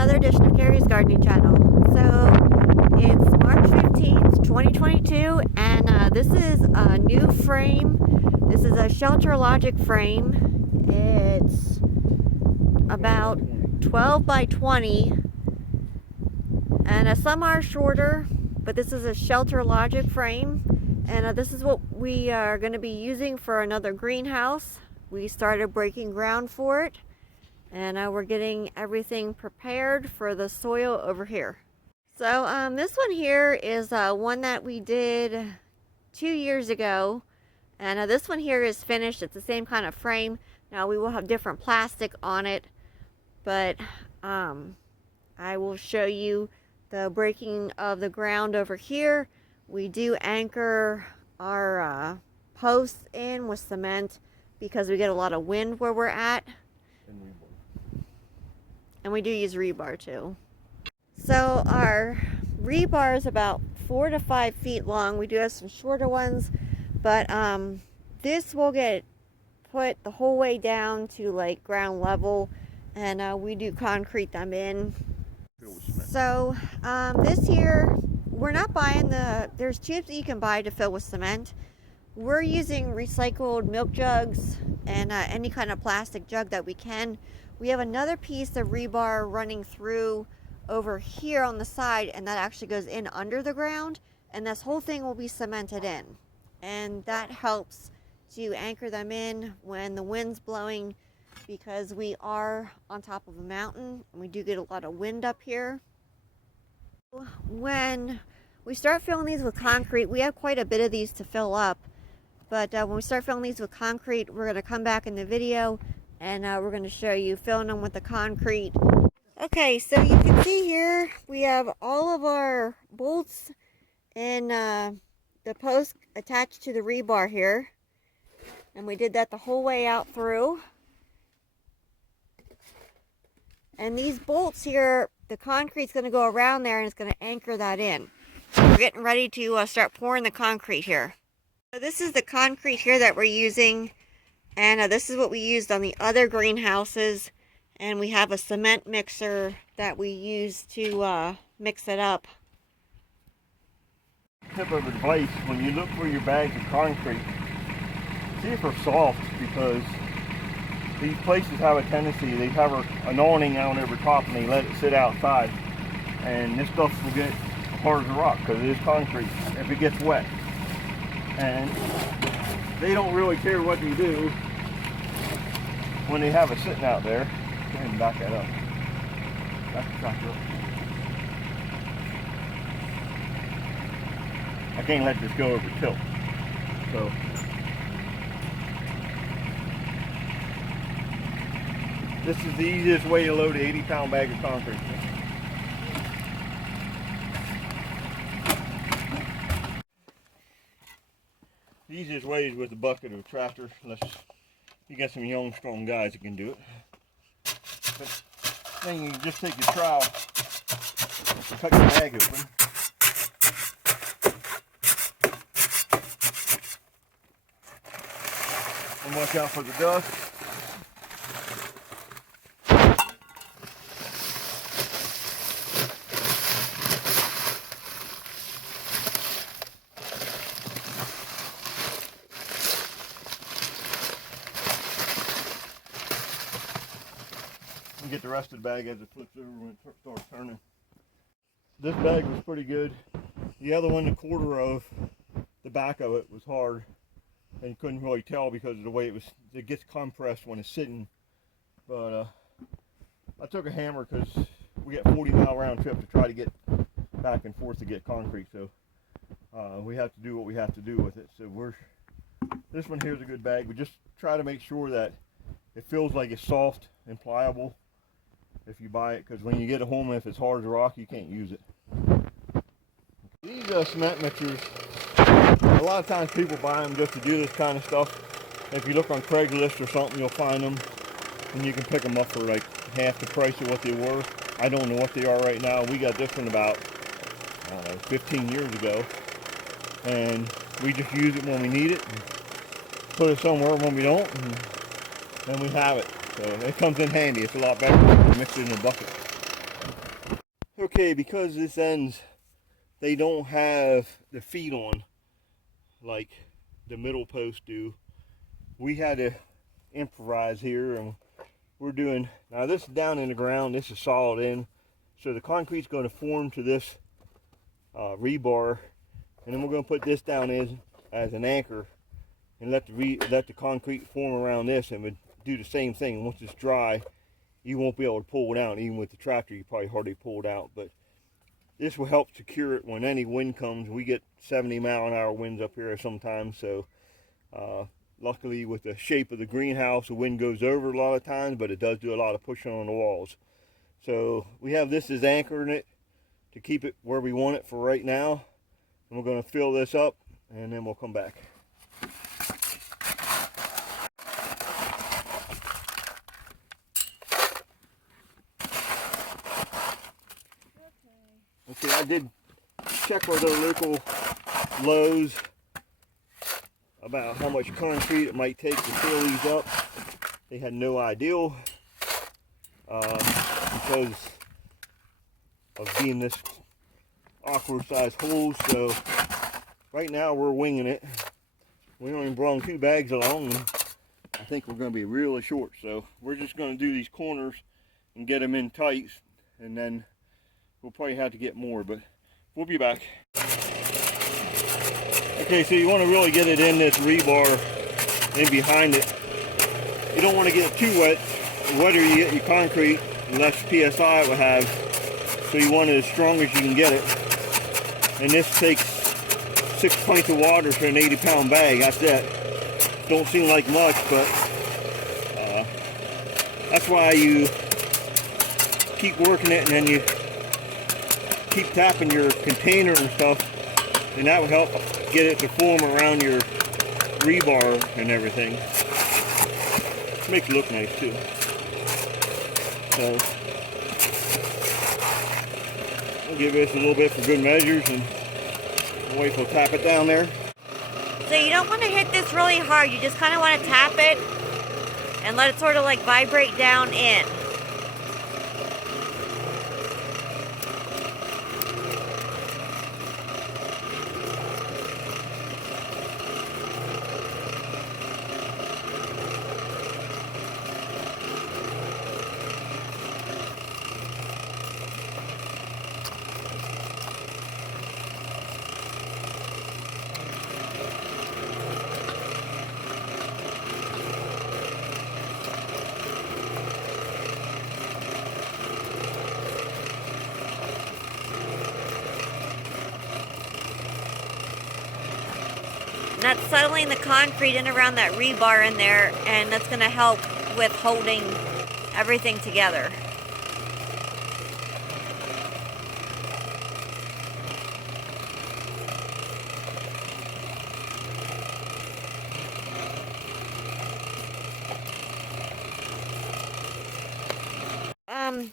another edition of Carrie's Gardening Channel. So it's March 15th, 2022, and this is a new frame. This is a Shelter Logic frame. It's about 12 by 20, and some are shorter, but this is a Shelter Logic frame, and this is what we are going to be using for another greenhouse. We started breaking ground for it, and we're getting everything prepared for the soil over here. So this one here is one that we did 2 years ago, and this one here is finished. It's the same kind of frame. Now we will have different plastic on it, but I will show you the breaking of the ground over here. We do anchor our posts in with cement because we get a lot of wind where we're at. And we do use rebar too. So our rebar is about 4 to 5 feet long. We do have some shorter ones, but this will get put the whole way down to like ground level, and we do concrete them in. So this year we're not buying there's tubes that you can buy to fill with cement. We're using recycled milk jugs and any kind of plastic jug that we can. We have another piece of rebar running through over here on the side, and that actually goes in under the ground, and this whole thing will be cemented in, and that helps to anchor them in when the wind's blowing, because we are on top of a mountain and we do get a lot of wind up here. When we start filling these with concrete, we have quite a bit of these to fill up, but when we start filling these with concrete, we're going to come back in the video and we're going to show you filling them with the concrete. Okay, so you can see here we have all of our bolts and the post attached to the rebar here, and we did that the whole way out through. And these bolts here, the concrete's going to go around there and it's going to anchor that in. We're getting ready to start pouring the concrete here. So this is the concrete here that we're using, and this is what we used on the other greenhouses, and we have a cement mixer that we use to mix it up. Tip of advice: when you look for your bags of concrete, see if they're soft, because these places have a tendency, they have an awning out over top and they let it sit outside, and this stuff will get hard as a rock because it is concrete if it gets wet. And they don't really care what you do when they have it sitting out there. Go ahead and back that up. Back the tractor up. I can't let this go over tilt. So this is the easiest way to load an 80-pound bag of concrete. The easiest way is with a bucket or a tractor, unless you got some young, strong guys that can do it. But then you just take your trowel and cut your bag open. And watch out for the dust. Get the rest of the bag as it flips over when it starts turning. This bag was pretty good. The other one, the quarter of the back of it was hard, and you couldn't really tell because of the way it gets compressed when it's sitting. But I took a hammer because we got 40-mile round trip to try to get back and forth to get concrete, so we have to do what we have to do with it. So this one here is a good bag. We just try to make sure that it feels like it's soft and pliable if you buy it, because when you get it home, if it's hard as a rock, you can't use it. These cement mixers, a lot of times people buy them just to do this kind of stuff. If you look on Craigslist or something, you'll find them, and you can pick them up for like half the price of what they were. I don't know what they are right now. We got this one about, I don't know, 15 years ago, and we just use it when we need it, and put it somewhere when we don't, and then we have it. So it comes in handy. It's a lot better than mix it in a bucket. Okay, because this ends, they don't have the feet on like the middle posts do. We had to improvise here, and we're doing, now this is down in the ground, this is solid in, so the concrete's going to form to this rebar, and then we're going to put this down as an anchor and let the concrete form around this, and would do the same thing. Once it's dry, you won't be able to pull it out. Even with the tractor, you probably hardly pull it out, but this will help secure it when any wind comes. We get 70-mile-an-hour winds up here sometimes, so luckily with the shape of the greenhouse, the wind goes over a lot of times, but it does do a lot of pushing on the walls. So we have this as anchoring it to keep it where we want it for right now, and we're going to fill this up and then we'll come back. Okay, I did check with our local Lowe's about how much concrete it might take to fill these up. They had no idea because of being this awkward sized holes. So right now we're winging it. We only brought 2 bags along, and I think we're going to be really short. So we're just going to do these corners and get them in tight, and then we'll probably have to get more, but we'll be back. Okay, so you want to really get it in this rebar in behind it. You don't want to get it too wet. The wetter you get your concrete, the less PSI it will have. So you want it as strong as you can get it. And this takes 6 pints of water for an 80-pound bag. That's it. Don't seem like much, but that's why you keep working it, and then you keep tapping your container and stuff, and that will help get it to form around your rebar and everything. Makes it look nice too. So I'll give this a little bit for good measures, and we'll wait till we'll tap it down there. So you don't want to hit this really hard. You just kind of want to tap it and let it sort of like vibrate down in. And that's settling the concrete in around that rebar in there, and that's going to help with holding everything together.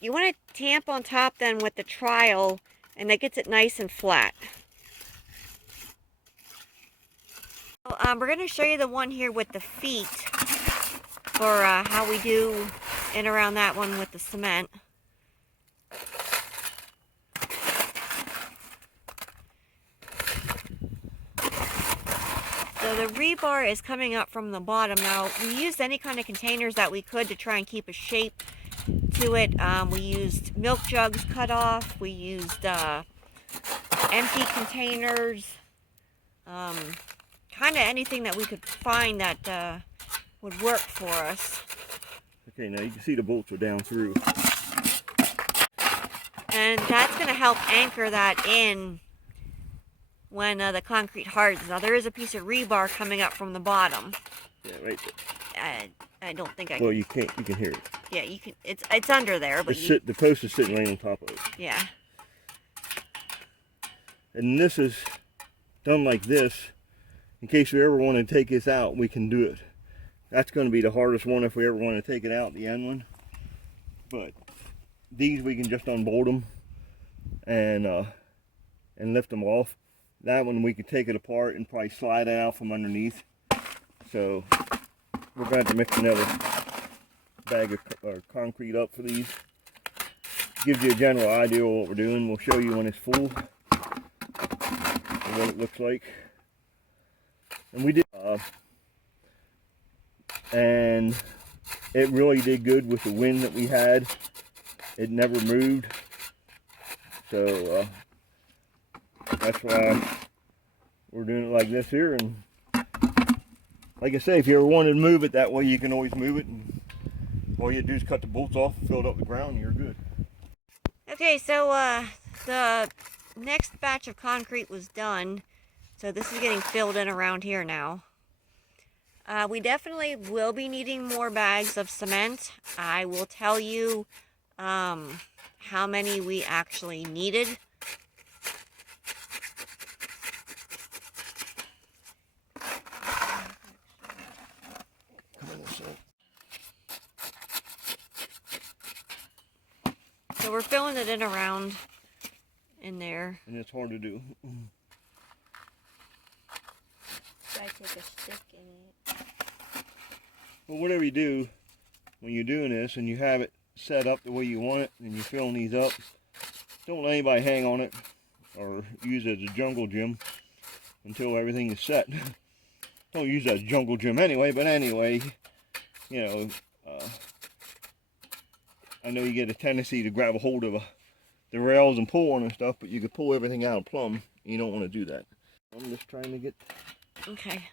You want to tamp on top then with the trowel, and that gets it nice and flat. We're going to show you the one here with the feet for how we do in around that one with the cement. So the rebar is coming up from the bottom. Now, we used any kind of containers that we could to try and keep a shape to it. We used milk jugs cut off. We used empty containers. Kind of anything that we could find that would work for us. Okay, now you can see the bolts are down through. And that's going to help anchor that in when the concrete hardens. Now there is a piece of rebar coming up from the bottom. Yeah, right there. I don't think I can. Well, you can't. You can hear it. Yeah, you can. It's under there, but the post is sitting right on top of it. Yeah. And this is done like this. In case we ever want to take this out, we can do it. That's going to be the hardest one if we ever want to take it out, the end one. But these we can just unbolt them and lift them off. That one we could take it apart and probably slide it out from underneath. So we're going to have to mix another bag of concrete up for these. gives you a general idea of what we're doing. We'll show you when it's full and what it looks like. And we did, and it really did good with the wind that we had. It never moved, so that's why we're doing it like this here. And like I say, if you ever wanted to move it that way, you can always move it, and all you do is cut the bolts off, fill it up with ground, and you're good. Okay, so the next batch of concrete was done, so this is getting filled in around here now. We definitely will be needing more bags of cement. I will tell you how many we actually needed. So we're filling it in around in there. And it's hard to do. Should I take a stick in it? Well, whatever you do, when you're doing this and you have it set up the way you want it and you're filling these up, don't let anybody hang on it or use it as a jungle gym until everything is set. Don't use that as a jungle gym anyway, but anyway, you know, I know you get a tendency to grab a hold of the rails and pull on and stuff, but you could pull everything out plumb. You don't want to do that. I'm just trying to get... Okay.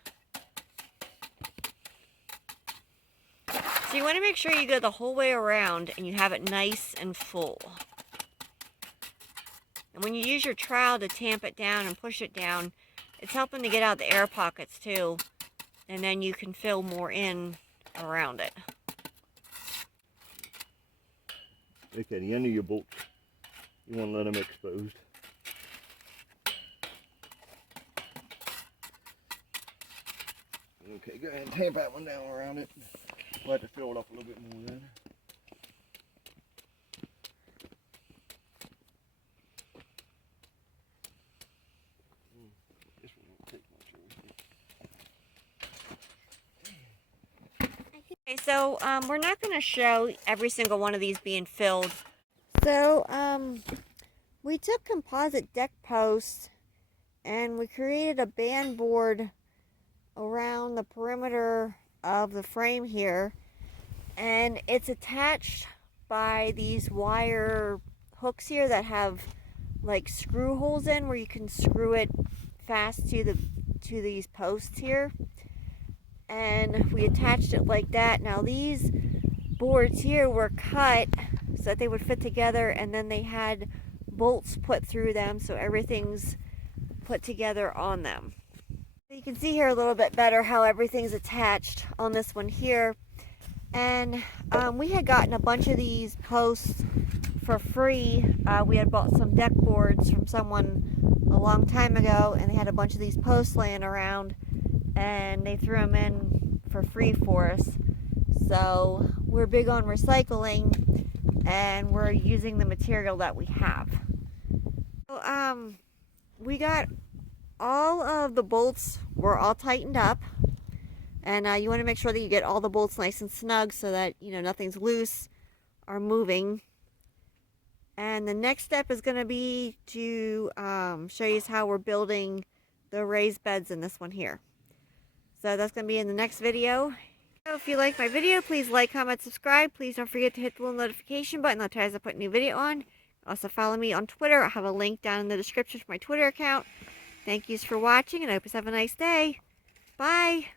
So you want to make sure you go the whole way around and you have it nice and full. And when you use your trowel to tamp it down and push it down, it's helping to get out the air pockets too. And then you can fill more in around it. Okay, the end of your bolts, you want to let them exposed. Okay, go ahead and tamp that one down around it. We'll have to fill it up a little bit more then. This one won't take much. Okay, so we're not going to show every single one of these being filled. So we took composite deck posts and we created a band board around the perimeter of the frame here, and it's attached by these wire hooks here that have like screw holes in where you can screw it fast to these posts here. And we attached it like that. Now these boards here were cut so that they would fit together, and then they had bolts put through them so everything's put together on them. You can see here a little bit better how everything's attached on this one here. And we had gotten a bunch of these posts for free. We had bought some deck boards from someone a long time ago, and they had a bunch of these posts laying around, and they threw them in for free for us. So we're big on recycling, and we're using the material that we have. So, we got all of the bolts were all tightened up, and you want to make sure that you get all the bolts nice and snug so that, you know, nothing's loose or moving. And the next step is going to be to show you how we're building the raised beds in this one here. So that's going to be in the next video. So if you like my video, please like, comment, subscribe. Please don't forget to hit the little notification button. That'll tell you as I put a new video on. Also follow me on Twitter. I have a link down in the description for my Twitter account. Thank yous for watching, and I hope you have a nice day. Bye.